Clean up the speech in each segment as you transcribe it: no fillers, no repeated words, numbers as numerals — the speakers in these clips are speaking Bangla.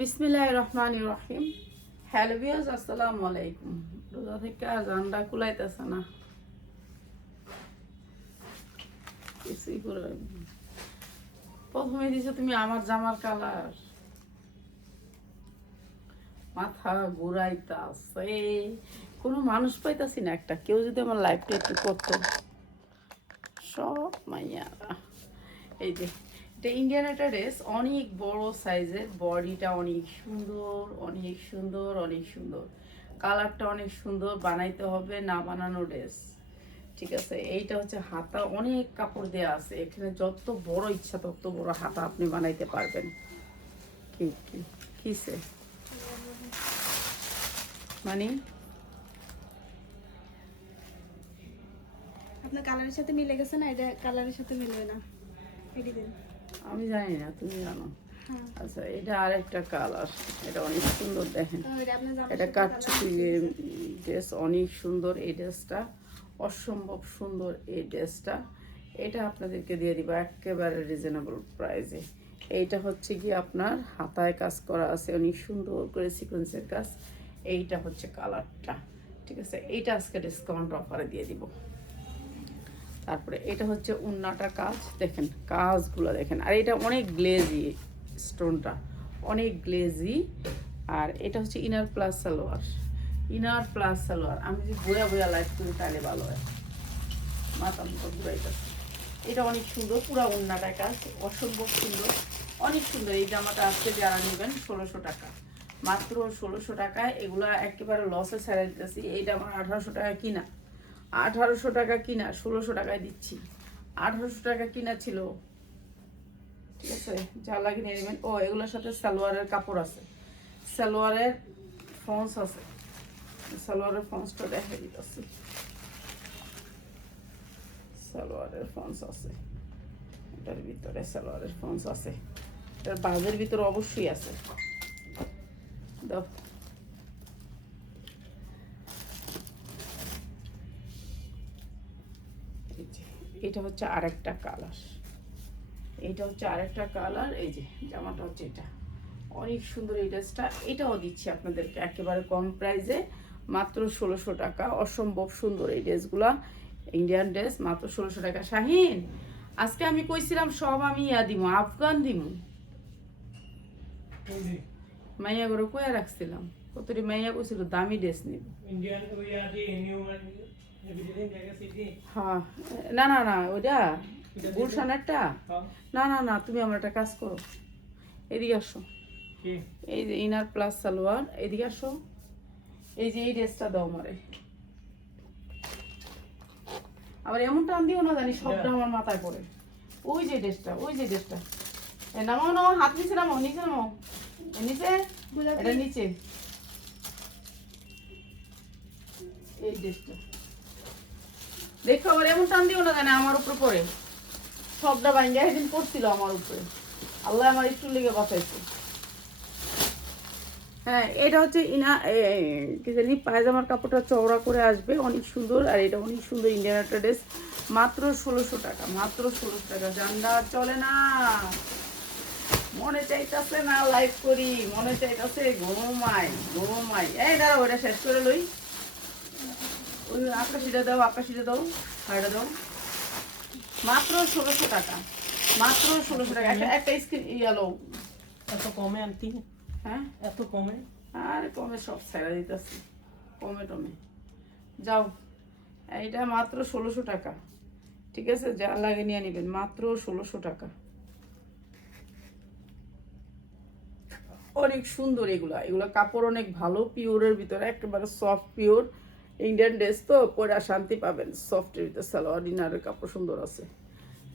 বিসমিল্লাহির রহমানির রহিম। হ্যালো ভিউয়ার্স, আসসালামু আলাইকুম। রোজা থেকে আর রান্না কুলাইতেছে না, কিছুই করে। প্রথমে দিছো তুমি আমার জামার কালার, মাথা ঘুরাইতাছে। কোনো মানুষ পাইতাছি না একটা, কেউ যদি আমার লাইফটা একটু করতো। সব মাইয়ারা। এই যে এটা ইন্ডিয়ান একটা ড্রেস, অনেক বড় সাইজের, বডিটা অনেক সুন্দর, অনেক সুন্দর, অনেক সুন্দর, কালারটা অনেক সুন্দর। বানাইতে হবে না বানানো ড্রেস, ঠিক আছে। এইটা হচ্ছে হাতা, অনেক কাপড় দেয়া আছে এখানে, যত বড় ইচ্ছা তত বড় হাতা আপনি বানাইতে পারবেন। কি কি কিসে মানে আপনার কালারের সাথে মিলে গেছে না, এটা কালারের সাথে মিলবে না, এটি দিন। আমি জানি না, তুমি জানো। হ্যাঁ, আচ্ছা, এটা আরেকটা কালার, এটা অনেক সুন্দর, দেখেন। তো এটা আপনার জামার এটা সাথে কাটছুটি কালার ড্রেস, অনেক সুন্দর এই ড্রেসটা, অসম্ভব সুন্দর এই ড্রেসটা। এটা আপনাদেরকে দিয়ে দিব একেবারে রিজনেবল প্রাইসে। এইটা হচ্ছে কি আপনার হাতায় কাজ করা আছে, অনেক সুন্দর করে সিকোয়েন্সের কাজ। এইটা হচ্ছে কালারটা, ঠিক আছে। এইটা আজকে ডিসকাউন্ট অফারে দিয়ে দিব। তারপরে এটা হচ্ছে উন্নাটা কাজ, দেখেন কাজগুলো দেখেন। আর এটা অনেক গ্লেজি, স্টোনটা অনেক গ্লেজি। আর এটা হচ্ছে inner plus salwar, inner plus salwar. আমি যদি বয়া বয়া লাইট করি তাহলে ভালো হয়, মাথা মতো ঘুরাইতেছে। এটা অনেক সুন্দর, পুরা উন্নাটার কাজ, অসম্ভব সুন্দর, অনেক সুন্দর। এই জামাটা আজকে যারা নেবেন 1600 টাকা, মাত্র 1600 টাকায়। এগুলা একেবারে লসে ছেড়ে দিতেছি। এইটা আমার 1800 টাকা কিনা, 1800 টাকা কিনা, 1600 টাকায় দিচ্ছি। 1800 টাকা কিনা ছিল, ঠিক আছে। যা লাগে নিয়ে নেবেন। ও, এগুলোর সাথে সালোয়ারের কাপড় আছে, সালোয়ারের ফন্স আছে, সালোয়ারের ফন্সটা দেখা দিতেছি। সালোয়ারের ফন্স আছে এটার ভিতরে, সালোয়ারের ফন্স আছে, এটার বাজের ভিতরে অবশ্যই আছে। দাও, এটা হচ্ছে আরেকটা কালার, এইটা হচ্ছে আরেকটা কালার। এই যে জামাটা হচ্ছে এটা, অনেক সুন্দর এই ড্রেসটা। এটাও দিচ্ছি আপনাদেরকে একেবারে কম প্রাইসে, মাত্র 1600 টাকা। অসম্ভব সুন্দর এই ড্রেসগুলা, ইন্ডিয়ান ড্রেস, মাত্র 1600 টাকা। শাহিন, আজকে আমি কইছিলাম সব আমি দিমু, আফগান দিমু। মাইয়া করে কয়ে রাখছিলাম, কতটি মাইয়া কইছিল দামি ড্রেস নিব। হ্যাঁ, না না না, ওইটা গুলশানেরটা। না না না, তুমি আমার একটা কাজ করো, এদিকে আসো। এই যে ইনার প্লাস সালোয়ার, এদিকে আসো। এই যে এই ড্রেসটা দাও আমারে। আবার এমন টান দিও না জানি সবটা আমার মাথায় পড়ে। ওই যে ড্রেসটা, ওই যে ড্রেসটা, নামাও নামাও, হাত নিচে নামাও, নিচে নামাও, নিচে, এটা নিচে। এই ড্রেসটা দেখো, আবার এমন টান দিও না জানি আমার উপরে পড়ে। সবটা ভাঙ্গা সেদিন পড়ছিল আমার উপরে, আল্লাহ আমার একটু লেগে বাঁচাইছে। হ্যাঁ, এটা হচ্ছে কি জানি পায়জামার কাপড়টা চওড়া করে আসবে, অনেক সুন্দর। আর এটা অনেক সুন্দর ইন্ডিয়ান একটা ড্রেস, মাত্র 1600 টাকা, মাত্র 1600 টাকা। জানডা চলে না, মনে চাইতেছে না লাইভ করি, মনে চাইতেছে ঘুমাই ঘুমাই। এই দাঁড়া, ওইটা শেষ করে লই। ওই আকাশিটা দাও, আকাশিটা দাও, হাইটা দাও। মাত্র 1600 টাকা, মাত্র 1600 টাকা। একটা স্ক্রিন ইয়ালো। এত কমে আনতি? হ্যাঁ, এত কমে? আর কমে সব ছেড়ে দিতেছি, কমে টমে যাও। এইটা মাত্র 1600 টাকা, ঠিক আছে। যা লাগে নিয়ে নেবেন, মাত্র 1600 টাকা। অনেক সুন্দর এগুলা, এগুলা কাপড় অনেক ভালো, পিওরের ভিতরে, একেবারে সফট পিওর ইন্ডিয়ান ড্রেস, তো পরে শান্তি পাবেন। সফটের ভিতরে সালোয়ার, ডিনারের কাপড় সুন্দর আছে,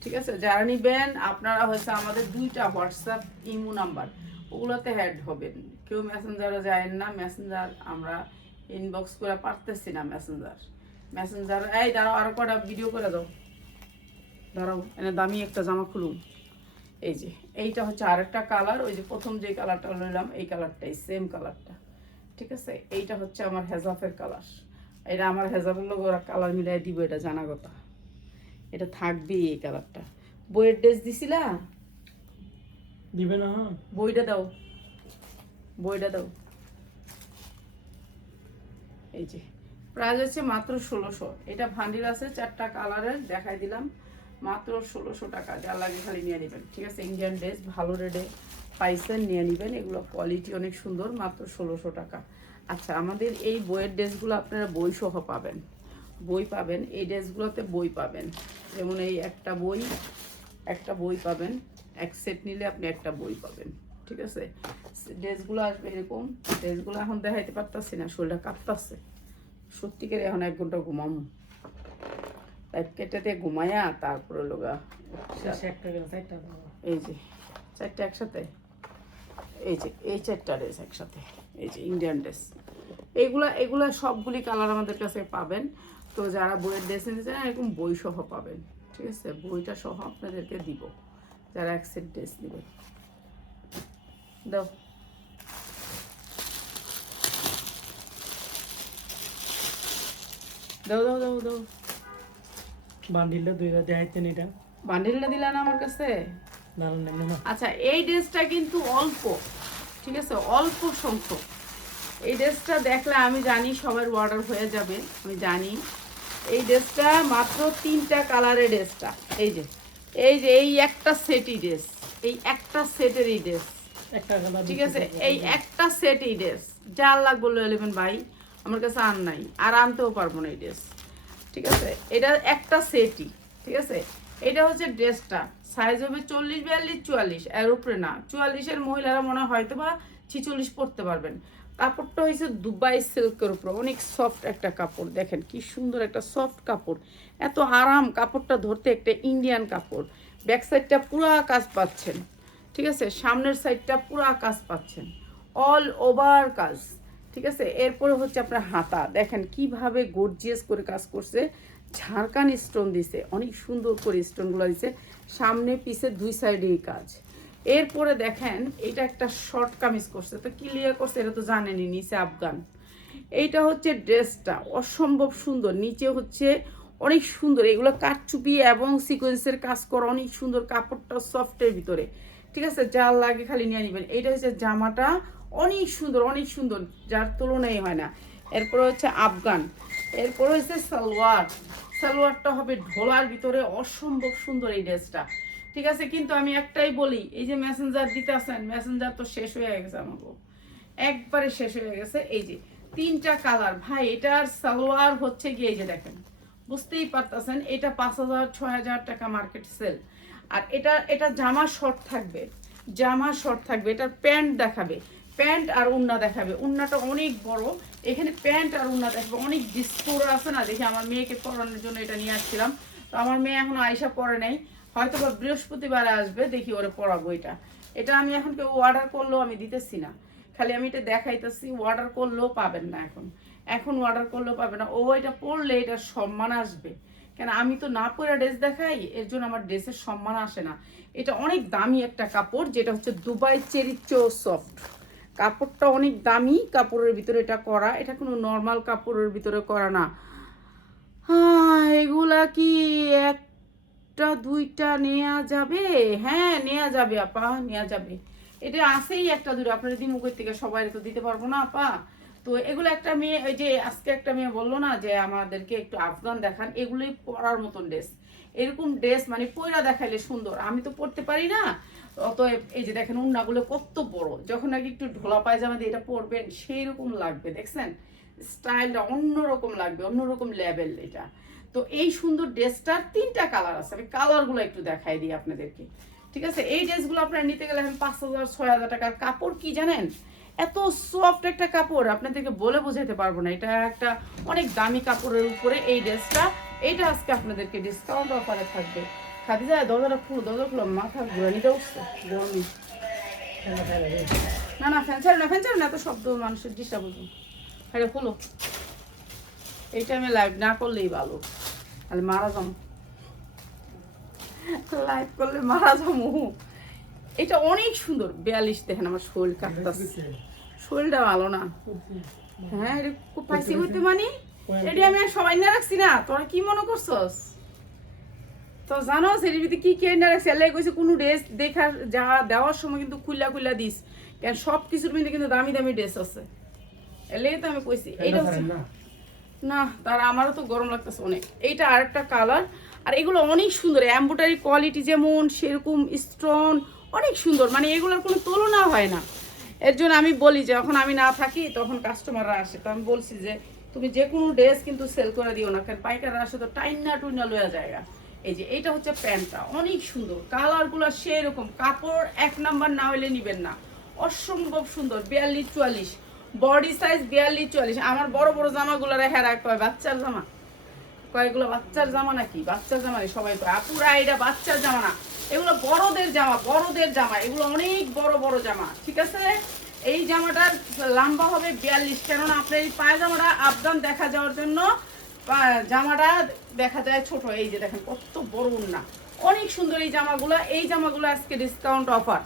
ঠিক আছে। যারা নিবেন আপনারা হয়েছে আমাদের 2টা হোয়াটসঅ্যাপ ইমো নাম্বার, ওগুলোতে অ্যাড হবেন। কেউ মেসেঞ্জারে যায়েন না, মেসেঞ্জার আমরা ইনবক্স করে পারতেছি না। মেসেঞ্জার এই দাঁড়াও, আরো কটা ভিডিও করে দাও, দাঁড়াও, এনে দামি একটা জামা খুলুন। এই যে এইটা হচ্ছে আরেকটা কালার, ওই যে প্রথম যে কালারটা নিলাম এই কালারটাই, সেম কালারটা, ঠিক আছে। এইটা হচ্ছে আমার হেজাফের কালার, এটা আমার হেজাবের লোক ওরা কালার মিলাই দিব, এটা জানা কথা। এটা থাকবেই এই কালারটা। বইয়ের ড্রেস দিছিলা, দিবে না? বইটা দাও, বইটা দাও। এই যে প্রাইস হচ্ছে মাত্র 1600। এটা ভান্ডিল আছে 4টা কালারের, দেখাই দিলাম, মাত্র 1600 টাকা। যা লাগে খালি নিয়ে নেবেন, ঠিক আছে? ইন্ডিয়ান ড্রেস ভালো রেটে পাইছেন, নিয়ে নেবেন। এগুলো কোয়ালিটি অনেক সুন্দর, মাত্র 1600 টাকা। আচ্ছা, আমাদের এই বইয়ের ড্রেসগুলো আপনারা বই সহ পাবেন, বই পাবেন। এই ড্রেসগুলোতে বই পাবেন, যেমন এই একটা বই পাবেন, এক সেট নিলে আপনি একটা বই পাবেন, ঠিক আছে? ড্রেসগুলো আসবে এরকম। ড্রেসগুলো এখন দেখাইতে পারতাছি না, শরীরটা কাঁপতাছে সত্যিকারে। এখন 1 ঘন্টা ঘুমামো, কেটেতে ঘুমাইয়া তারপরে লোগা। শেষে একটা গেলে 4টা দাও। এই যে 4টা একসাথে, এই যে এই 4টা ড্রেস একসাথে, এই যে ইন্ডিয়ান ড্রেস। এগুলা সবগুলি কালার আমাদের কাছে পাবেন। তো যারা বইয়ের ড্রেস নিতে চান এরকম বই সহ পাবেন, ঠিক আছে? বইটা সহ আপনাদেরকে দিব যারা এক সেট ড্রেস নেবেন। দাও। দাও দাও দাও দাও। বান্ডিলটা 2টা দেখাইতেন এটা। বান্ডিলটা দিলা না আমার কাছে? দারুণ নেন না। আচ্ছা, এই ড্রেসটা কিন্তু অল্প, ঠিক আছে? অল্প সংখ্যক। এই ড্রেসটা দেখলে আমি জানি সবার অর্ডার হয়ে যাবে, আমি জানি। এই ড্রেসটা মাত্র 3টা কালারের ড্রেসটা। এই যে এই একটা সেটই ড্রেস, এই একটা সেটেরই ড্রেস, একটা কালার, ঠিক আছে? এই একটা সেটই ড্রেস, যা লাগবে লয়ে নেবেন ভাই, আমার কাছে আর নাই, আর আনতেও পারবো না এই ড্রেস, ঠিক আছে? এটা একটা সেটই, ঠিক আছে? এটা হচ্ছে ড্রেসটা, সাইজ হবে 40, 42, 44, এর উপরে না। 44-এর মহিলারা মনে হয় হয়তো বা 46 পরতে পারবেন। কাপড়টা হয়েছে দুবাই সিল্কের উপর, অনেক সফট একটা কাপড়। দেখেন কি সুন্দর একটা সফট কাপড়, এত আরাম কাপড়টা ধরতে। একটা ইন্ডিয়ান কাপড়। ব্যাক সাইডটা পুরা কাজ পাচ্ছেন, ঠিক আছে? সামনের সাইডটা পুরা কাজ পাচ্ছেন, অল ওভার কাজ, ঠিক আছে? এরপরে হচ্ছে আপনার হাতা, দেখেন কিভাবে গর্জিয়াস করে কাজ করছে। ঝাড়খান স্টোন দিছে, অনেক সুন্দর করে স্টোনগুলো দিছে, সামনে পিছে 2 সাইডেই কাজ। এরপরে দেখেন এটা একটা শর্ট কামিজ করছে, তো ক্লিয়ার করছে, এটা তো জানেনই, নিচে আফগান। এইটা হচ্ছে ড্রেসটা, অসম্ভব সুন্দর। নিচে হচ্ছে অনেক সুন্দর, এগুলো কাঠচুপি এবং সিকোয়েন্সের কাজ করা, অনেক সুন্দর। কাপড়টা সফটের ভিতরে, ঠিক আছে? যার লাগে খালি নিয়ে নেবেন। এইটা হচ্ছে জামাটা, অনেক সুন্দর, অনেক সুন্দর, যার তুলনাই হয় না। এরপরে হচ্ছে আফগান। এরপরে হচ্ছে সালোয়ারটা হবে ঢোলার ভিতরে, অসম্ভব সুন্দর এই ড্রেসটা, ঠিক আছে? কিন্তু আমি একটাই বলি, এই যে মেসেঞ্জার দিতে আসেন, মেসেঞ্জার তো শেষ হয়ে গেছে, আমাকে একবারে শেষ হয়ে গেছে। এই যে 3টা কালার ভাই, এটার সালোয়ার হচ্ছে গিয়ে, এই যে দেখেন, বুঝতেই পারতেছেন, এটা 5000, 6000 টাকা মার্কেট সেল। আর এটা জামা শর্ট থাকবে, জামা শর্ট থাকবে। এটার প্যান্ট দেখাবে, প্যান্ট আর উন্না দেখাবে। উন্নাটা অনেক বড়, এখানে প্যান্ট আর উন্না দেখাবে। অনেক ডিসপোর আছে না, দেখি আমার মেয়েকে পরানোর জন্য এটা নিয়ে আসছিলাম। তো আমার মেয়ে এখনো আয়সা পরে নাই, হয়তো বা বৃহস্পতিবারে আসবে, দেখি ওরে পরাবো। এটা আমি এখন কেউ অর্ডার করলেও আমি দিতেছি না, খালি আমি এটা দেখাইতেছি। অর্ডার করলেও পাবেন না, এখন অর্ডার করলেও পাবে না। ও এটা পরলে এটা সম্মান আসবে, কেন আমি তো না পরে ড্রেস দেখাই, এর জন্য আমার ড্রেসের সম্মান আসে না। এটা অনেক দামি একটা কাপড়, যেটা হচ্ছে দুবাই চেরিচো সফট। কাপড়টা অনেক দামি, কাপড়ের ভিতরে এটা করা, এটা কোনো নর্মাল কাপড়ের ভিতরে করা না। হ্যাঁ, এগুলা কি 1টা 2টা নেওয়া যাবে? হ্যাঁ, নেওয়া যাবে আপা, নেওয়া যাবে। এটা আছেই 1টা 2টা, আপনার যদি মুখের থেকে সবাই তো দিতে পারবো না আপা। তো এগুলো একটা মেয়ে, ওই যে আজকে একটা মেয়ে বললো না যে আমাদেরকে একটু আফগান দেখান, এগুলোই পরার মতন ড্রেস। এরকম ড্রেস মানে পয়রা দেখাইলে সুন্দর, আমি তো পরতে পারি না। অতএব এই যে দেখেন উন্নাগুলো কত বড়, যখন নাকি একটু ঢোলা পায়জামা দিয়ে এটা পরবেন সেই রকম লাগবে, দেখছেন? স্টাইলটা অন্যরকম লাগবে, অন্যরকম লেভেল এটা। তো এই সুন্দর ড্রেসটার 3টা কালার আছে, আমি কালারগুলো একটু দেখাই দিই আপনাদেরকে, ঠিক আছে? এই ড্রেসগুলো আপনারা নিতে গেলে এখন 5000, 6000 টাকার কাপড়। কি জানেন, এত সফট একটা কাপড়, আপনাদেরকে বলে বোঝাতে পারবো না। এটা একটা অনেক দামি কাপড়ের উপরে এই ড্রেসটা। এইটা আজকে আপনাদেরকে ডিসকাউন্ট অফারে থাকবে। খাদিজা, দরজাটা খুলো, মাথা ঘুরানিটা উঠছে গরমে। না ফ্যান ছাড়ো না, এত শব্দ মানুষের ডিস্টার্ব হতো। হ্যাঁ, খুলো। এই টাইমে লাইভ না করলেই ভালো, তাহলে মারা যাবো, লাইভ করলে মারা যাবো। এটা অনেক সুন্দর, 42। দেখেন আমার শরীর কাঁপতাছে, শরীরটা ভালো না। হ্যাঁ, এটা খুব পাইছি হইতে মানে এটা আমি সবাই না রাখছি না, তোরা কি মনে করছস? তো জানো এর ভিতরে কি কি না রাখছি? আল্লাহ কইছে কোনো ড্রেস দেখার যা দেওয়ার সময় কিন্তু খুলা দিস, কেন সব কিছুর মধ্যে কিন্তু দামি দামি ড্রেস আছে, এলে তো আমি কইছি এইটা হচ্ছে না, তার আমারও তো গরম লাগতেছে অনেক। এইটা আরেকটা কালার, আর এগুলো অনেক সুন্দর, এমব্রয়ডারি কোয়ালিটি যেমন সেরকম স্টোন অনেক সুন্দর, মানে এগুলোর কোনো তুলনা হয় না। এর জন্য আমি বলি যে যখন আমি না থাকি তখন কাস্টমাররা আসে, তো আমি বলছি যে তুমি যে কোনো ড্রেস কিন্তু সেল করে দিও না, কারণ পাইকাররা আসে তো টাইনা টুইনা লয়া জায়গা। এই যে এইটা হচ্ছে প্যান্টটা, অনেক সুন্দর, কালারগুলো সেরকম, কাপড় এক নাম্বার না হইলে নিবেন না, অসম্ভব সুন্দর। 42-44 বডি সাইজ, 42-44। আমার বড় বড় জামাগুলোর হেরা কয় বাচ্চার জামা, কয়গুলো বাচ্চার জামা নাকি, বাচ্চার জামা নেই, সবাই কয় আপুরা এটা বাচ্চার জামা না, এগুলো বড়দের জামা, বড়দের জামা, এগুলো অনেক বড় বড় জামা, ঠিক আছে। এই জামাটার লম্বা হবে 42, কেননা আপনার এই পায়জামাটা আফগান দেখা যাওয়ার জন্য জামাটা দেখা যায় ছোট। এই যে দেখেন কত বড় না, অনেক সুন্দর এই জামাগুলো। এই জামাগুলো আজকে ডিসকাউন্ট অফার,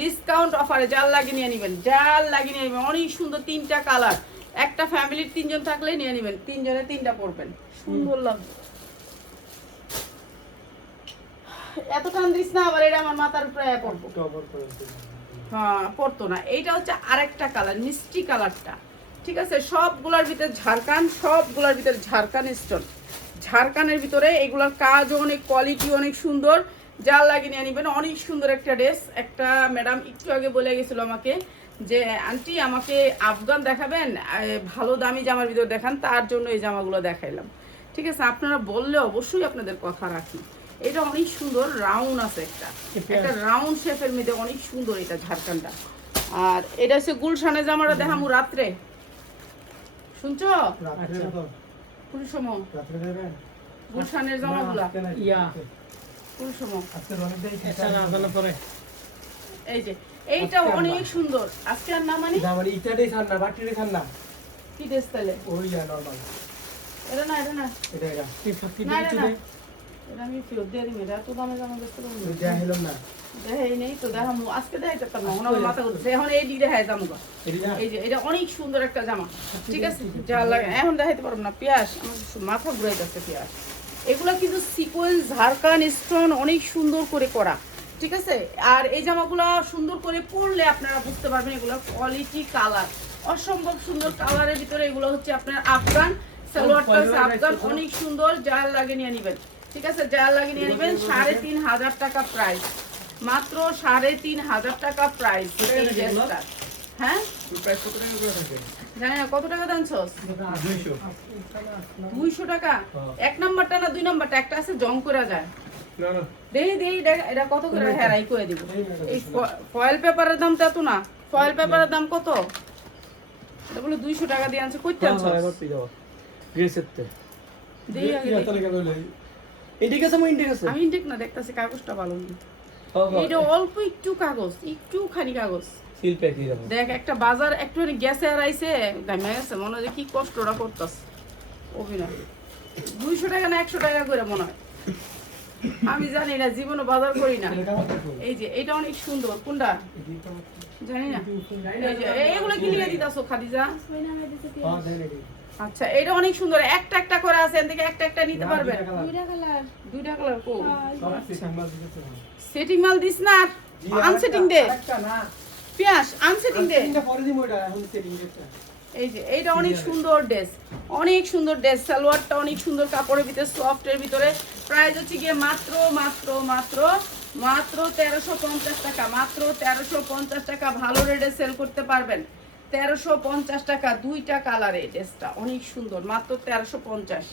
ডিসকাউন্ট অফারে জাল লাগিয়ে নিয়ে নেবেন, জাল লাগিয়ে নিয়ে নেবেন। অনেক সুন্দর, 3টা কালার, একটা ফ্যামিলির 3 জন থাকলে নিয়ে নেবেন, 3 জনে 3টা পরবেন, সুন্দর লাগবে। এত টান দিস না, আবার এটা আমার মাথার উপরে পড়বো, হ্যাঁ পড়তো না। এইটা হচ্ছে আরেকটা কালার, মিষ্টি কালারটা, ঠিক আছে। সবগুলোর ভিতরে ঝাড়খান, সবগুলোর ভিতরে ঝাড়খান স্টোন, ঝাড়খানের ভিতরে এগুলোর কাজও অনেক, কোয়ালিটি অনেক সুন্দর, জাল লাগিয়ে নিয়ে নেবেন। অনেক সুন্দর একটা ড্রেস। একটা ম্যাডাম একটু আগে বলে গেছিল আমাকে যে আন্টি আমাকে আফগান দেখাবেন, ভালো দামি জামার ভিতরে দেখান, তার জন্য এই জামাগুলো দেখাইলাম, ঠিক আছে। আপনারা বললে অবশ্যই আপনাদের কথা রাখি। এটা অনেক সুন্দর, রাউন্ড আছে, একটা রাউন্ড শেপের মধ্যে অনেক সুন্দর এটা ঝাড়খানটা। আর এটা হচ্ছে গুলশানের জামাটা দেখামু রাত্রে, শুনছো কোন সময় গুলশানের জামাগুলা কোন সময়, এই যে এইটা অনেক সুন্দর। আজকে আর না মানে কি ড্রেস তাহলে, এটা না, এটা না, এটা আমি ফেরত দিয়ে দিই, এটা তো দামে জামা বেচতে পারবো না, দেখাই নেই তো, দেখামু আজকে দেখাইতে পারবো না, আমার মাথা ঘুরছে। এখন এই দিক দেখাই জামু, এই যে এটা অনেক সুন্দর একটা জামা, ঠিক আছে। যা লাগে এখন দেখাইতে পারবো না, পেঁয়াজ আমার মাথা ঘুরাই যাচ্ছে পেঁয়াজ। এগুলো কিন্তু সিকোয়েন্স, ঝাড়খান স্টোন অনেক সুন্দর করে করা, ঠিক আছে। আর এই জামাগুলো সুন্দর করে পরলে আপনারা বুঝতে পারবেন এগুলো কোয়ালিটি, কালার অসম্ভব সুন্দর। কালারের ভিতরে এগুলো হচ্ছে আপনার আফগান, সালোয়ারটা হচ্ছে আফগান, অনেক সুন্দর। জাল লাগিয়ে নিয়ে নেবেন, ঠিক আছে, জাল লাগিয়ে নিয়ে নেবেন। 3500 টাকা প্রাইস, মাত্র 3500 টাকা প্রাইস এই ড্রেসটা। হ্যাঁ জানি না কত টাকা দানছস, 200 টাকা। 1 নাম্বারটা না 2 নাম্বারটা, একটা আছে জং করে যায়, দেই এটা কত করে হেরাই করে দিব। এই ফয়েল পেপারের দাম তো এত না, ফয়েল পেপারের দাম কত, এটা বলে 200 টাকা দিয়ে আনছে, কইতে আনছস দেই আগে আমি ইনটেক না দেখতাছি, কাগজটা ভালো না, এটা অল্প একটু কাগজ, একটুখানি কাগজ, দেখ একটা বাজার একটুখানি গ্যাসে আইছে, গামে গেছে, মনে হয় কি কষ্টটা করতাস অভিনয়। 200 টাকা না 100 টাকা করে মনে হয়, আমি জানি না, জীবনে বাজার করি না। এই যে এটা অনেক সুন্দর, কোনটা জানি না, এই যে এগুলো কি লিখে দিতাছো খাদিজা? আচ্ছা এটা অনেক সুন্দর, একটা একটা করে আছে, এর থেকে একটা একটা নিতে পারবেন। দুইটা কালার কো সেটিং মাল দিস না, আনসেটিং দে পিয়াস, আনসেটিং দে। এই যে এইটা অনেক সুন্দর ড্রেস, অনেক সুন্দর ড্রেস, সালোয়ারটা অনেক সুন্দর, কাপড়ের ভিতরে সফটের ভিতরে। প্রাইস হচ্ছে গিয়ে মাত্র মাত্র মাত্র মাত্র 1350 টাকা, মাত্র 1350 টাকা। ভালো রেটে সেল করতে পারবেন, 1350 টাকা। 2টা কালারে ড্রেসটা অনেক সুন্দর, মাত্র 1350।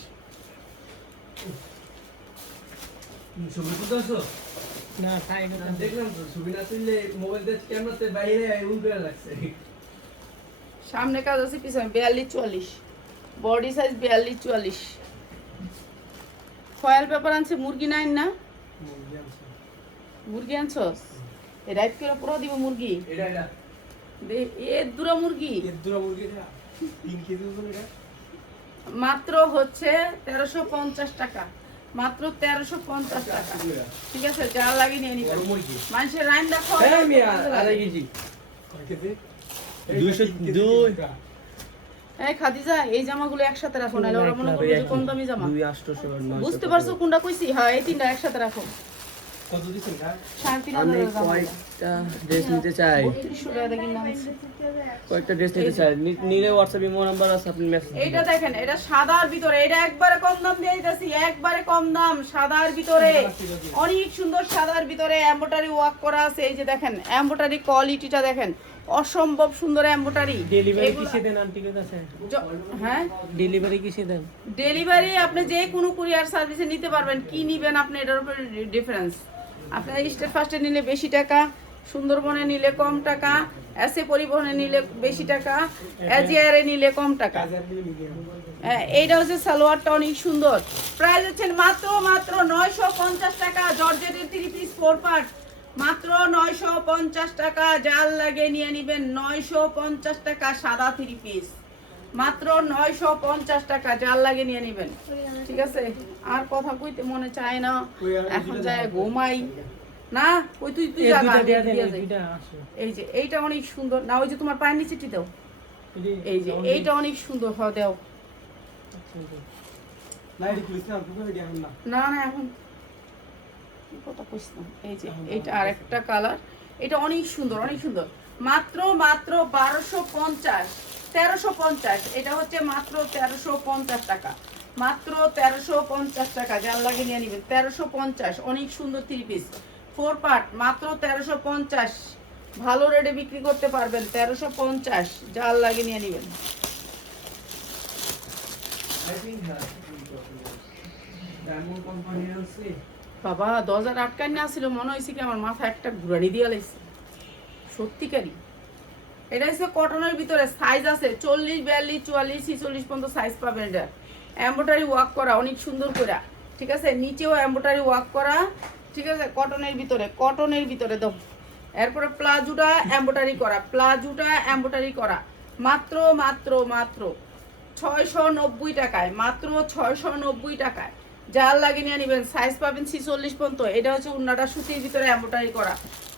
সামনে কাজ আছে, পিছনে 42-44 বডি সাইজ, 42-44। ফয়েল পেপার আনছে, মুরগি নাই না, মুরগি আনছস, এই রাইট করে পুরো দিব মুরগি, দুরা মুরগি মাত্র হচ্ছে 1350 টাকা, মাত্র 1350 টাকা, ঠিক আছে। যা লাগে নিয়ে নিবেন, মানুষের রাইন দেখো। এই খাদিজা এই জামাগুলো একসাথে রাখো, নাহলে ওরা মনে করবে যে কম দামি জামা। বুঝতে পারছো কোনটা কইছি? হ্যাঁ এই 3টা একসাথে রাখো, আমি কয়েকটা ড্রেস নিতে চাই, 3200 টাকা দিয়ে কিনলাম। কয়েকটা ড্রেস নিতে চাই। নিলে হোয়াটসঅ্যাপে ইমো নাম্বার আছে, আপনি মেসেজ এইটা দেখেন, এটা সাদার ভিতরে, এটা একবারে কম দাম দিয়ে দিতেছি, একবারে কম দাম, সাদার ভিতরে অনেক সুন্দর, সাদার ভিতরে এমব্রয়ডারি ওয়ার্ক করা আছে। এই যে দেখেন এমব্রয়ডারি কোয়ালিটিটা দেখেন, অসম্ভব সুন্দর এমব্রয়ডারি। ডেলিভারি কিসে দেন আন্টি কাছে? হ্যাঁ, ডেলিভারি কিসে দেন? ডেলিভারি আপনি যে কোনো কুরিয়ার সার্ভিসে নিতে পারবেন, কি নিবেন আপনি এটার উপর ডিফারেন্স। আপনার স্টেট ফার্স্টে নিলে বেশি টাকা, সুন্দরবনে নিলে কম টাকা, এসে পরিবহনে নিলে বেশি টাকা, এজিআরে নিলে কম টাকা। হ্যাঁ, এইটা হচ্ছে সালোয়ারটা অনেক সুন্দর। প্রাইস হচ্ছে মাত্র 950 টাকা। জর্জেটের 3 পিস 4 পার্ট, মাত্র 950 টাকা। জাল লাগে নিয়ে নিবেন, 950 টাকা সাদা 3 পিস, মাত্র 950 টাকা। জাল লাগে নিয়ে নিবেন, ঠিক আছে? আর কথা কইতে মনে চায় না, এখন যায় ঘুমাই না। ওই তুই তুই এই যা, দুইটা দিয়ে দেয়া দেন, দে। এই দুইটা আসে। এই যে এইটা অনেক সুন্দর না, ওই যে তোমার পায়ের নিচেটি দাও, এই যে এইটা অনেক সুন্দর, হ দাও। না না, এখন কি কথা কইছ না। এই যে এইটা আরেকটা কালার, এটা অনেক সুন্দর, অনেক সুন্দর। মাত্র 1250, 1350। এটা হচ্ছে মাত্র 1350 টাকা, মাত্র 1350 টাকা। যার লাগে নিয়ে নেবেন, 1350। অনেক সুন্দর 3 পিস 4 পার্ট, মাত্র 1350। ভালো রেটে বিক্রি করতে পারবেন, 1350। যার লাগে নিয়ে নেবেন। বাবা 10,000 আটকায় না ছিল, মনে হয়েছে কি আমার মাথা একটা ঘুরানি দিয়ে লাইছে, সত্যিকারই। এটা হচ্ছে কটনের ভিতরে, সাইজ আছে 40, 42, 44, 46 পর্যন্ত সাইজ পাবেন। এটা এমব্রয়ডারি ওয়ার্ক করা অনেক সুন্দর করে, ঠিক আছে? নিচেও এমব্রয়ডারি ওয়ার্ক করা, ঠিক আছে? কটনের ভিতরে, কটনের ভিতরে দাও। এরপরে প্লাজোটা এমব্রয়ডারি করা, প্লাজোটা এমব্রয়ডারি করা, মাত্র মাত্র মাত্র 690 টাকায়, মাত্র 690 টাকায়। যার লাগে নিয়ে নেবেন, সাইজ পাবেন 46 পর্যন্ত। এটা হচ্ছে উন্নাটা সুতির ভিতরে এমব্রয়ডারি করা,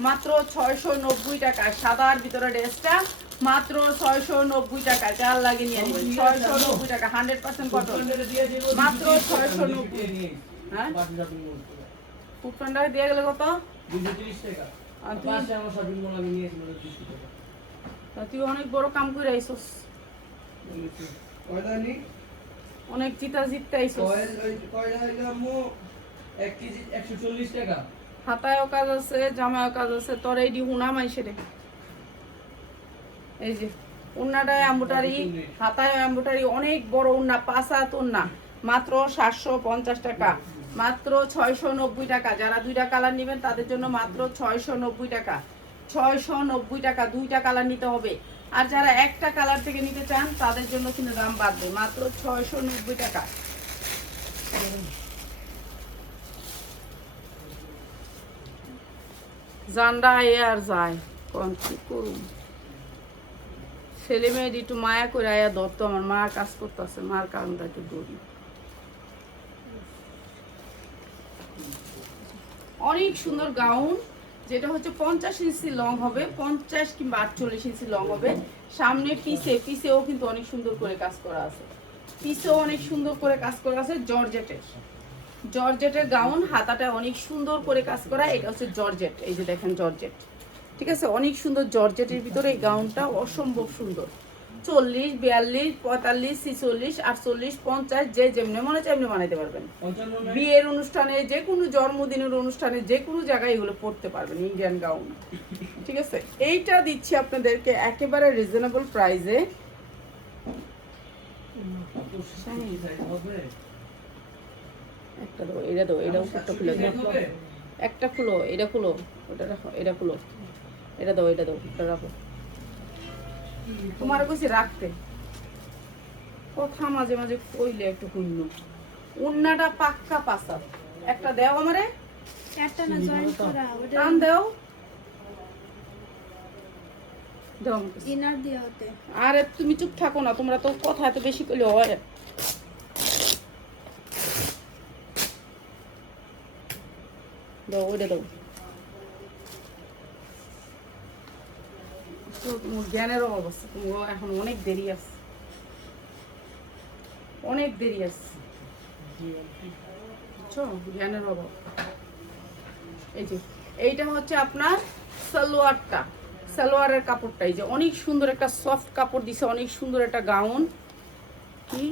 মাত্র 690 টাকা। সাদার ভিতরে ড্রেসটা মাত্র 690 টাকা। যার লাগে নিয়ে নেবেন, 690 টাকা, 100% কটন, মাত্র 690। হ্যাঁ, ফুটপান্ডা দিয়ে গেলে কত? 230 টাকা। আর পাশে আমার শপিং মল আমি নিয়েছি 200 টাকা। তুই অনেক বড় কাম করে আইছস, কয়টা নি? অনেক জিতা জিততে আইছস। কয়টা হইলো আম্মু? 1 কেজি 140 টাকা। হাতায়ও কাজ আছে, জামায়ও কাজ আছে, তোর এই ডি হুনা মাইসে রে। এই যে উন্নাটায় এমব্রয়ডারি, হাতায় এমব্রয়ডারি, অনেক বড় উন্না, 5 হাত উন্না, মাত্র 750 টাকা, মাত্র 690 টাকা। যারা 2টা কালার নেবেন তাদের জন্য মাত্র 690 টাকা, 690 টাকা। 2টা কালার নিতে হবে। আর যারা একটা কালার থেকে নিতে চান তাদের জন্য কিন্তু দাম বাড়বে, মাত্র 690 টাকা। জানরা এ আর যায়, কোন কি করুন। ছেলে মেয়ে একটু মায়া করে আয়া দত্ত, আমার মা কাজ করতেছে, মার কারণটা একটু দৌড়ি। অনেক সুন্দর গাউন, যেটা হচ্ছে 50 ইঞ্চি লং হবে, 50 কিংবা 48 ইঞ্চি লং হবে। সামনে পিসেও কিন্তু অনেক সুন্দর করে কাজ করা আছে, পিসেও অনেক সুন্দর করে কাজ করা আছে। জর্জেটের, জর্জেটের গাউন, হাতাটা অনেক সুন্দর করে কাজ করা। এটা হচ্ছে জর্জেট, এই যে দেখেন জর্জেট, ঠিক আছে? অনেক সুন্দর জর্জেটের ভিতরে এই গাউনটা অসম্ভব সুন্দর। 40, 42, 45, 46, 48, 50, যে যেমনি মনে চায় এমনি বানাইতে পারবেন। বিয়ের অনুষ্ঠানে, যে কোনো জন্মদিনের অনুষ্ঠানে, যে কোনো জায়গায় এগুলো পরতে পারবেন, ইন্ডিয়ান গাউন, ঠিক আছে? এইটা দিচ্ছি আপনাদেরকে একেবারে রিজনেবল প্রাইসে। একটা দাও, এটা দাও, এটা উপরটা খুলে দাও, একটা খুলো, এটা খুলো, ওটা রাখো, এটা খুলো, এটা দাও, এটা দাও, এটা রাখো। তোমার কইছি রাখতে, কথা মাঝে মাঝে কইলে একটু কইল। উন্নাটা পাক্কা পাসার, একটা দেও আমারে, একটা না জয়েন করা, ওটা টান দেও, দাও আমাকে। ইনার দিয়া হতে। আরে তুমি চুপ থাকো না, তোমরা তো কথা এত বেশি কইলে হয়। দাও, ওইটা দাও। তোমার জ্ঞানের অভাব আছে, তোমার এখন অনেক দেরি আছে, অনেক দেরি আছে, বুঝছো? জ্ঞানের অভাব। এই যে এইটা হচ্ছে আপনার সালোয়ারটা, সালোয়ারের কাপড়টা এই যে অনেক সুন্দর একটা সফট কাপড় দিছে, অনেক সুন্দর একটা গাউন। কি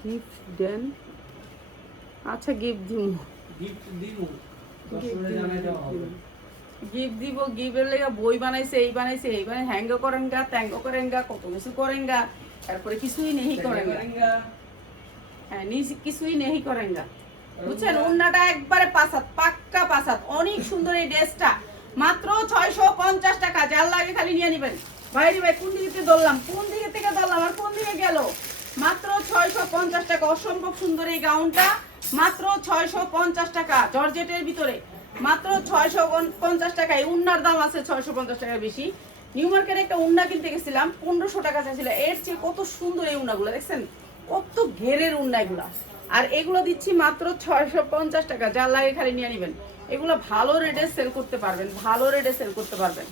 গিফট দেন? আচ্ছা গিফট দিব, গিফট দিব, দর্শকরা জানাই দেওয়া হবে। গিফট দিব, গিফটের লেগে বই বানাইছে, এই বানাইছে, এই বানাই হ্যাঙ্গ করেঙ্গা, ত্যাঙ্গ করেঙ্গা, কত কিছু করেঙ্গা, তারপরে কিছুই নেই করেঙ্গা। হ্যাঁ কিছুই নেই করেঙ্গা, বুঝছেন? ওন্নাটা একবারে পাসাত, পাক্কা পাসাত, অনেক সুন্দর এই ড্রেসটা। মাত্র 650 টাকা, যার লাগে খালি নিয়ে নেবেন। ভাইরি ভাই কোন দিকে ধরলাম, কোন দিকে থেকে ধরলাম আর কোন দিকে গেল? মাত্র 650 টাকা, অসম্ভব সুন্দর এই গাউনটা, মাত্র 650 টাকা, জর্জেটের ভিতরে মাত্র 650 টাকা। এই উন্নার দাম আছে 650 টাকার বেশি। নিউ মার্কেটে একটা উন্না কিনতে গেছিলাম, 1500 টাকা চাইছিল। এর চেয়ে কত সুন্দর এই উন্নাগুলো, দেখছেন কত ঘেরের উন্না এগুলা। আর এগুলো দিচ্ছি মাত্র 650 টাকা, যার লাগে খালি নিয়ে নেবেন। এগুলো ভালো রেটে সেল করতে পারবেন, ভালো রেটে সেল করতে পারবেন,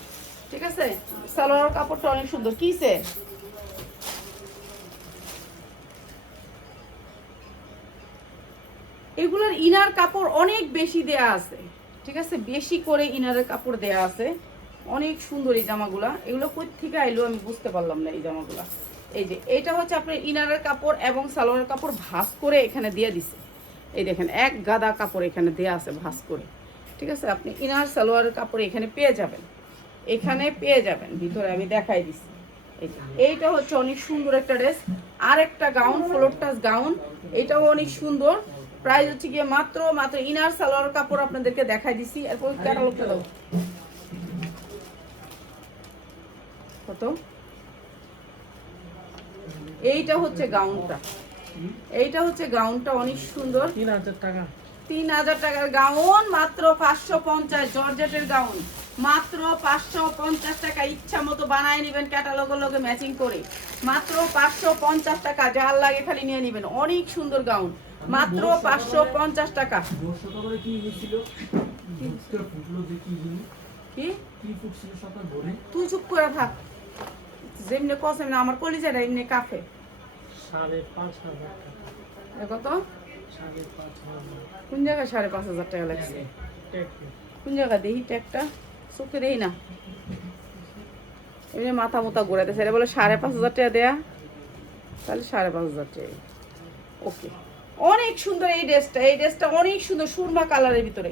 ঠিক আছে? সালোয়ার কাপড়টা অনেক সুন্দর। কিসে এগুলোর ইনার কাপড় অনেক বেশি দেয়া আছে, ঠিক আছে? বেশি করে ইনারের কাপড় দেয়া আছে, অনেক সুন্দর এই জামাগুলা। এগুলো কই থেকে আইলো আমি বুঝতে পারলাম না এই জামাগুলা। এই যে এটা হচ্ছে আপনার ইনারের কাপড় এবং সালোয়ারের কাপড় ভাঁজ করে এখানে দিয়ে দিছে। এই দেখেন এক গাদা কাপড় এখানে দেয়া আছে ভাঁজ করে, ঠিক আছে? আপনি ইনার সালোয়ারের কাপড় এখানে পেয়ে যাবেন, এখানে পেয়ে যাবেন ভিতরে, আমি দেখাই দিচ্ছি। এইটা হচ্ছে অনেক সুন্দর একটা ড্রেস। আর একটা গাউন, ফ্লোর টাচ গাউন, এটাও অনেক সুন্দর। প্রাইস হচ্ছে গিয়ে মাত্র ইনার সালোয়ার কাপড় আপনাদেরকে দেখাই দিছি। এরপর ক্যাটালগটা দাও কত। এইটা হচ্ছে গাউনটা, এইটা হচ্ছে গাউনটা অনেক সুন্দর। 3000 টাকা, 3000 টাকার গাউন, মাত্র 550, জর্জেটের গাউন, মাত্র 550 টাকা। ইচ্ছা মতো বানায় নেবেন ক্যাটালগের লগে ম্যাচিং করে, মাত্র 550 টাকা, যার লাগে খালি নিয়ে নেবেন। অনেক সুন্দর গাউন, মাত্র 550 টাকা। কি তুই চুপ করে থাক, যেমনি কসম না আমার কলিজাটা এমনি কাফে। 5500 টাকা, কত? 5500। কোন জায়গায় 5500 টাকা লাগছে? টেক কোন জায়গা দেখি ট্যাগটা, চোখে দেই না, এমনি মাথা মোথা ঘোরাতেছে। এটা বলে 5500 টাকা দেয়া, তাহলে 5500 টাকা। ওকে, অনেক সুন্দর এই ড্রেসটা, এই ড্রেসটা অনেক সুন্দর, সুরমা কালারের ভিতরে,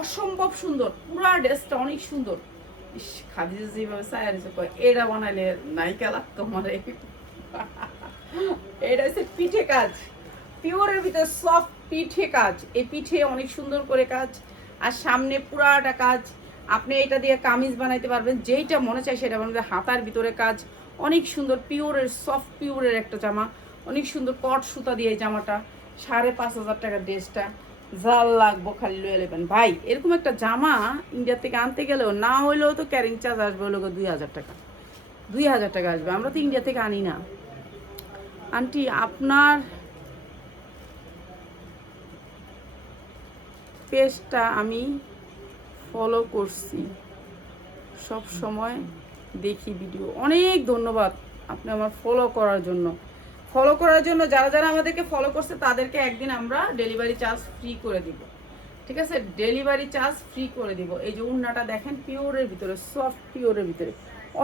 অসম্ভব সুন্দর। পুরা ড্রেসটা অনেক সুন্দর। ইস, খাদিজা যেভাবে সায়ারিছে কয় এটা বানাইলে নায়িকা লাগতো আমার। এটা হচ্ছে পিঠে কাজ, পিওরের ভিতরে সফট পিঠে কাজ। এই পিঠে অনেক সুন্দর করে কাজ, আর সামনে পুরাটা কাজ। আপনি এটা দিয়ে কামিজ বানাইতে পারবেন, যেইটা মনে চায় সেটা বানাবে। হাতার ভিতরে কাজ অনেক সুন্দর, পিওরের সফট পিওরের একটা জামা, অনেক সুন্দর কট সুতা দিয়ে এই জামাটা। 5500 টাকার ড্রেসটা, জাল লাগবো খালি লয়ে নেবেন ভাই। এরকম একটা জামা ইন্ডিয়া থেকে আনতে গেলেও না হইলেও তো ক্যারিং চার্জ আসবে হলো 2000 টাকা, 2000 টাকা আসবে। আমরা তো ইন্ডিয়া থেকে আনি না। আন্টি আপনার পেজটা আমি ফলো করছি, সব সময় দেখি ভিডিও। অনেক ধন্যবাদ আপনি আমার ফলো করার জন্য। ফলো করার জন্য যারা যারা আমাদেরকে ফলো করছে তাদেরকে একদিন আমরা ডেলিভারি চার্জ ফ্রি করে দিব, ঠিক আছে? ডেলিভারি চার্জ ফ্রি করে দিব। এই যে উন্নাটা দেখেন, পিওরের ভিতরে, সফট পিওরের ভিতরে,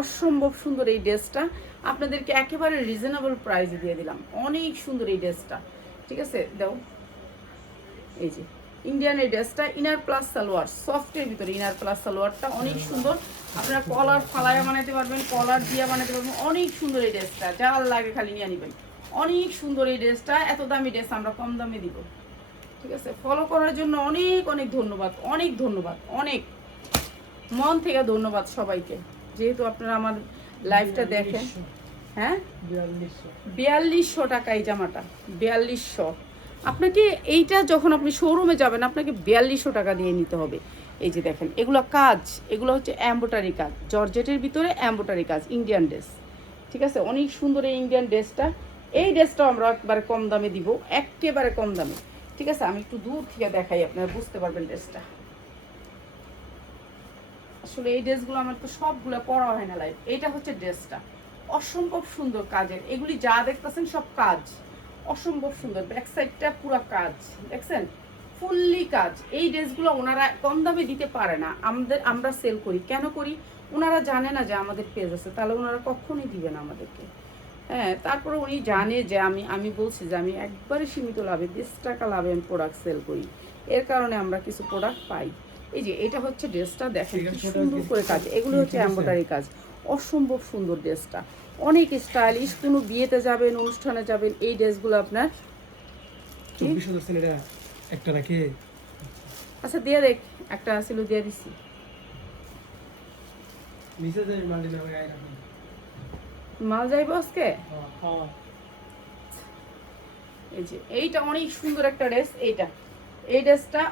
অসম্ভব সুন্দর এই ড্রেসটা। আপনাদেরকে একেবারে রিজনেবল প্রাইসে দিয়ে দিলাম, অনেক সুন্দর এই ড্রেসটা, ঠিক আছে? দাও, এই যে ইন্ডিয়ান এই ড্রেসটা, ইনার প্লাস সালোয়ার, সফটের ভিতরে ইনার প্লাস সালোয়ারটা অনেক সুন্দর। আপনারা কলার ফালায়া বানাতে পারবেন, কলার দিয়া বানাতে পারবেন, অনেক সুন্দর এই ড্রেসটা, যার লাগে খালি নিয়ে নেবেন। অনেক সুন্দর এই ড্রেসটা, এত দামি ড্রেস আমরা কম দামে দিব, ঠিক আছে? ফলো করার জন্য অনেক অনেক ধন্যবাদ, অনেক ধন্যবাদ, অনেক মন থেকে ধন্যবাদ সবাইকে, যেহেতু আপনারা আমার লাইভটা দেখেন। হ্যাঁ 4200 টাকা এই জামাটা, 4200। আপনাকে এইটা যখন আপনি শোরুমে যাবেন আপনাকে 4200 টাকা দিয়ে নিতে হবে। এই যে দেখেন এগুলো কাজ, এগুলো হচ্ছে এমব্রয়ডারি কাজ, জর্জেটের ভিতরে এমব্রয়ডারি কাজ, ইন্ডিয়ান ড্রেস, ঠিক আছে? অনেক সুন্দর এই ইন্ডিয়ান ড্রেসটা। এই ড্রেসটাও আমরা একবারে কম দামে দিব, একেবারে কম দামে, ঠিক আছে? আমি একটু দূর থেকে দেখাই, আপনারা বুঝতে পারবেন ড্রেসটা। আসলে এই ড্রেসগুলো আমার তো সবগুলো পরা হয় না লাইভ। এইটা হচ্ছে ড্রেসটা, অসম্ভব সুন্দর কাজের। এগুলি যা দেখতেছেন সব কাজ, অসম্ভব সুন্দর। ব্যাক সাইডটা পুরো কাজ, দেখছেন? ফুললি কাজ। এই ড্রেসগুলো ওনারা কম দামে দিতে পারে না, আমরা সেল করি। কেন করি? ওনারা জানে না যে আমাদের পেজ আছে, তাহলে ওনারা কখনোই দিবে না আমাদেরকে। হ্যাঁ, তারপরে উনি জানে যে আমি বলছি যে আমি একবারে সীমিত লাভে 20 টাকা লাভে আমি প্রোডাক্ট সেল করি, এর কারণে আমরা কিছু প্রোডাক্ট পাই। এই যে এটা হচ্ছে ড্রেসটা, দেখেন কি সুন্দর করে কাজ, এগুলো হচ্ছে এমব্রয়ডারি কাজ, অসম্ভব সুন্দর ড্রেসটা, অনেক স্টাইলিশ। কোনো বিয়েতে যাবেন, অনুষ্ঠানে যাবেন, এই ড্রেসগুলো আপনার 2400 এটা একটা রাখে। আচ্ছা দিয়ে দেখ, একটা ছিল দিয়ে দিছি। নিচে যে মাটি দেওয়া গায়ে রাখুন। মাল যাইব আজকে। হ্যাঁ এই যে এইটা অনেক সুন্দর একটা ড্রেস, এই ড্রেসটা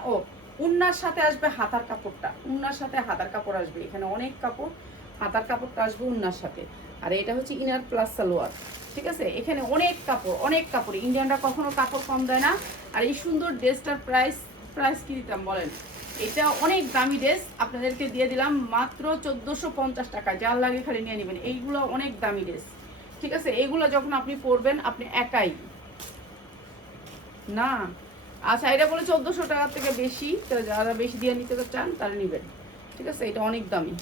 উন্নার সাথে আসবে হাতার কাপড়টা, উন্নার সাথে হাতার কাপড় আসবে, এখানে অনেক কাপড়, হাতার কাপড়টা আসবে উন্নার সাথে। আর এটা হচ্ছে ইনার প্লাস সালোয়ার, ঠিক আছে? এখানে অনেক কাপড়, ইন্ডিয়ানরা কখনো কাপড় কম দেয় না। আর এই সুন্দর ড্রেসটার প্রাইস কি দিতাম বলেন? এটা অনেক দামি ড্রেস, আপনাদেরকে দিয়ে দিলাম মাত্র 1450 টাকা। যার লাগে খালি নিয়ে নেবেন, এইগুলো অনেক দামি ড্রেস, ঠিক আছে? এইগুলো যখন আপনি পরবেন আপনি একাই না। আচ্ছা, এটা বলে 1400 টাকার থেকে বেশি, তো যারা বেশি দিয়ে নিতে চান তারা নেবেন, ঠিক আছে? এটা অনেক দামি।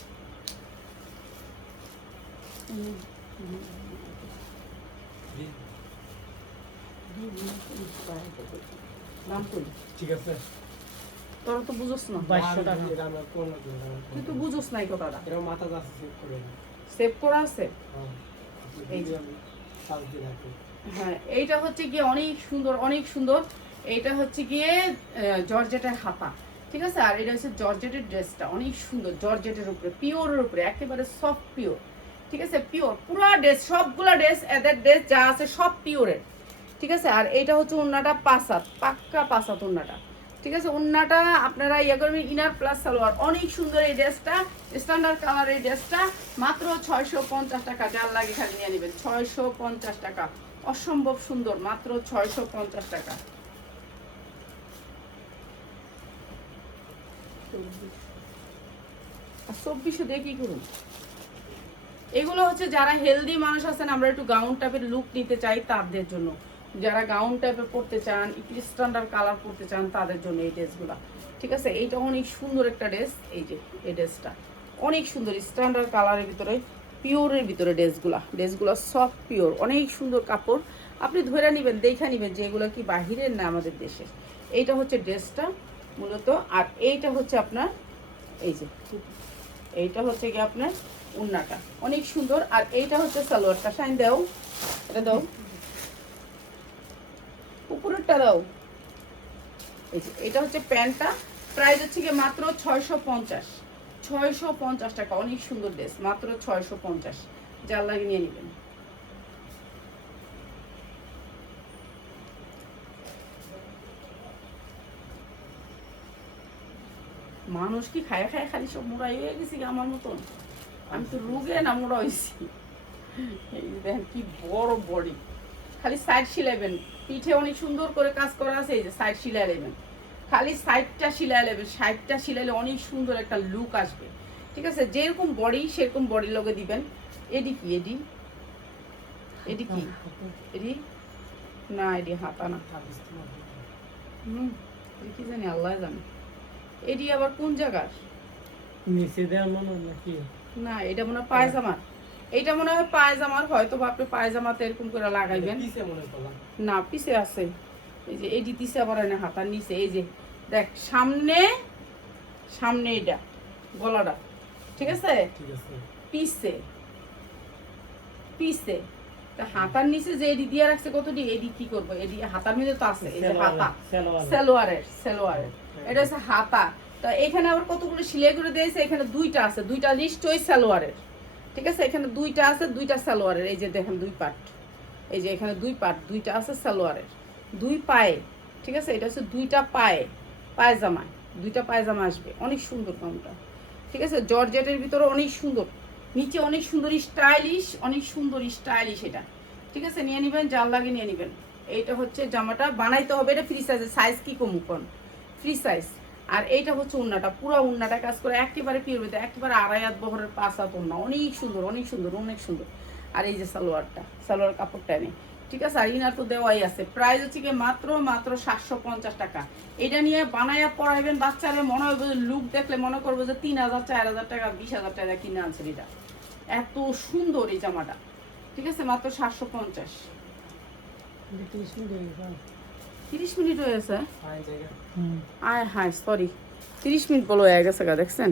দাম করি, ঠিক আছে। তোরা তো বুঝোস না, 2200 টাকা। এটা আমরা কোন তুই তো বুঝোস নাই কথাটা। এটা মাথা যাচ্ছে চেক করে। সেভ করা আছে। হ্যাঁ এই যে। আমি সাজ দিয়ে রাখি। হ্যাঁ, এইটা হচ্ছে গিয়ে অনেক সুন্দর। এইটা হচ্ছে গিয়ে জর্জেটের হাতা, ঠিক আছে? আর এটা হচ্ছে জর্জেটের ড্রেসটা অনেক সুন্দর, জর্জেটের উপরে, পিওরের উপরে, একেবারে সফট পিওর, ঠিক আছে? পিওর পুরা ড্রেস, সবগুলা ড্রেস, এদের ড্রেস যা আছে সব পিওরের, ঠিক আছে? আর এইটা হচ্ছে ওন্নাটা পাঁচাত, পাক্কা পাঁচাত ওন্নাটা, ঠিক আছে? ওন্নাটা আপনারা ইয়ে করবেন, ইনার প্লাস সালোয়ার, অনেক সুন্দর এই ড্রেসটা, স্ট্যান্ডার্ড কালার এই ড্রেসটা, মাত্র 650 টাকা। যার লাগে খালি নিয়ে নেবেন, 650 টাকা, অসম্ভব সুন্দর, মাত্র 650 টাকা। আর 2400 দিয়ে কি করুন? এগুলো হচ্ছে যারা হেলদি মানুষ আছেন, আমরা একটু গাউন টাইপের লুক নিতে চাই তাদের জন্য, যারা গাউন টাইপের পরতে চান, একটু স্ট্যান্ডার্ড কালার পরতে চান তাদের জন্য এই ড্রেসগুলো, ঠিক আছে? এইটা অনেক সুন্দর একটা ড্রেস, এই যে এই ড্রেসটা অনেক সুন্দর, স্ট্যান্ডার্ড কালারের ভিতরে, পিওরের ভিতরে ড্রেসগুলো সফট পিওর, অনেক সুন্দর কাপড়। আপনি ধরে নেবেন, দেখে নেবেন যে এগুলো কি বাহিরের না আমাদের দেশের। এইটা হচ্ছে ড্রেসটা মূলত। আর এইটা হচ্ছে আপনার, এই যে এইটা হচ্ছে কি আপনার উন্নাটা, অনেক সুন্দর। আর এইটা হচ্ছে সালোয়ারটা, শাইন দাও, এটা দাও, উপরেরটা দাও। এই যে এটা হচ্ছে প্যান্টটা, প্রাইস হচ্ছে কি মাত্র 650 টাকা। অনেক সুন্দর ড্রেস, মাত্র 650, যার লাগে নিয়ে নেবেন। মানুষ কি খায় খালি সব মোড়াই হয়ে গেছি আমার মতন? আমি তো রোগে না মোড়া হয়েছি। এই দেখেন কি বড় বডি, খালি সাইড সিলাইবেন, পিঠে অনেক সুন্দর করে কাজ করা আছে, এই যে সাইড সিলাই নেবেন, খালি সাইডটা সিলাই নেবেন, সাইডটা সিলাইলে অনেক সুন্দর একটা লুক আসবে, ঠিক আছে? যেরকম বডি সেরকম বডির লগে দিবেন। এডি কি এডি এডি কি এডি না, এডি হাতা না, এডি কি জানি, আল্লাহ জানে এডি আবার কোন জায়গার। নিচে দেওয়ার মনে হয় নাকি? না, এটা মনে হয় পায়জামার, এইটা মনে হয় পায়জামার, হয়তো বা আপনি পায়জামাতে এরকম করে লাগাইবেন। পিছে মনে করলাম। না, পিছে আছে, এই যে এডি পিছে আবার এনে হাতার নিচে, এই যে দেখ সামনে এটা গলাটা, ঠিক আছে? ঠিক আছে। পিছে তা হাতার নিচে যে এডি দিয়ে রাখছে কতটি, এডি কি করবো, এডি হাতার মধ্যে তো আছে, এই যে হাতা, সালোয়ারের এটা হচ্ছে হাতা। তো এখানে আবার কতগুলো সেলাই করে দিয়েছে, এখানে দুইটা আছে, দুইটা নিশ্চয়ই সালোয়ারের, ঠিক আছে? এখানে দুইটা আছে, দুইটা সালোয়ারের, এই যে দেখেন দুই পার্ট, এই যে এখানে দুই পার্ট, দুইটা আছে সালোয়ারের, দুই পায়ে, ঠিক আছে? এটা হচ্ছে দুইটা পায়ে, পায়জামা, দুইটা পায়জামা আসবে, অনেক সুন্দর গাউনটা, ঠিক আছে? জর্জেটের ভিতরে অনেক সুন্দর, নিচে অনেক সুন্দর স্টাইলিশ এটা, ঠিক আছে? নিয়ে নেবেন, জাল লাগে নিয়ে নেবেন। এইটা হচ্ছে জামাটা, বানাইতে হবে এটা ফ্রি সাইজের, সাইজ কি কম কোন ফ্রি সাইজ। আর এইটা হচ্ছে উন্নাটা, পুরো উন্নাটা কাজ করে একেবারে পিওর, একেবারে 2.5 হাত বহরের 5 হাত উন্না, অনেক সুন্দর। আর এই যে সালোয়ার কাপড়টা নেই, ঠিক আছে, আর ইনার তো দেওয়াই আছে। প্রাইস হচ্ছে কি মাত্র 750 টাকা। এটা নিয়ে বানায়া পড়াইবেন বাচ্চারা, মনে হবে লুক দেখলে মনে করবো যে 3000 4000 টাকা 20,000 টাকা কিনে আনছেন। এটা এত সুন্দর এই জামাটা, ঠিক আছে, মাত্র 750। 30 মিনিট হয়েছে, আয় হায় সরি 30 মিনিট বলো হয়ে গেছে গা, দেখছেন।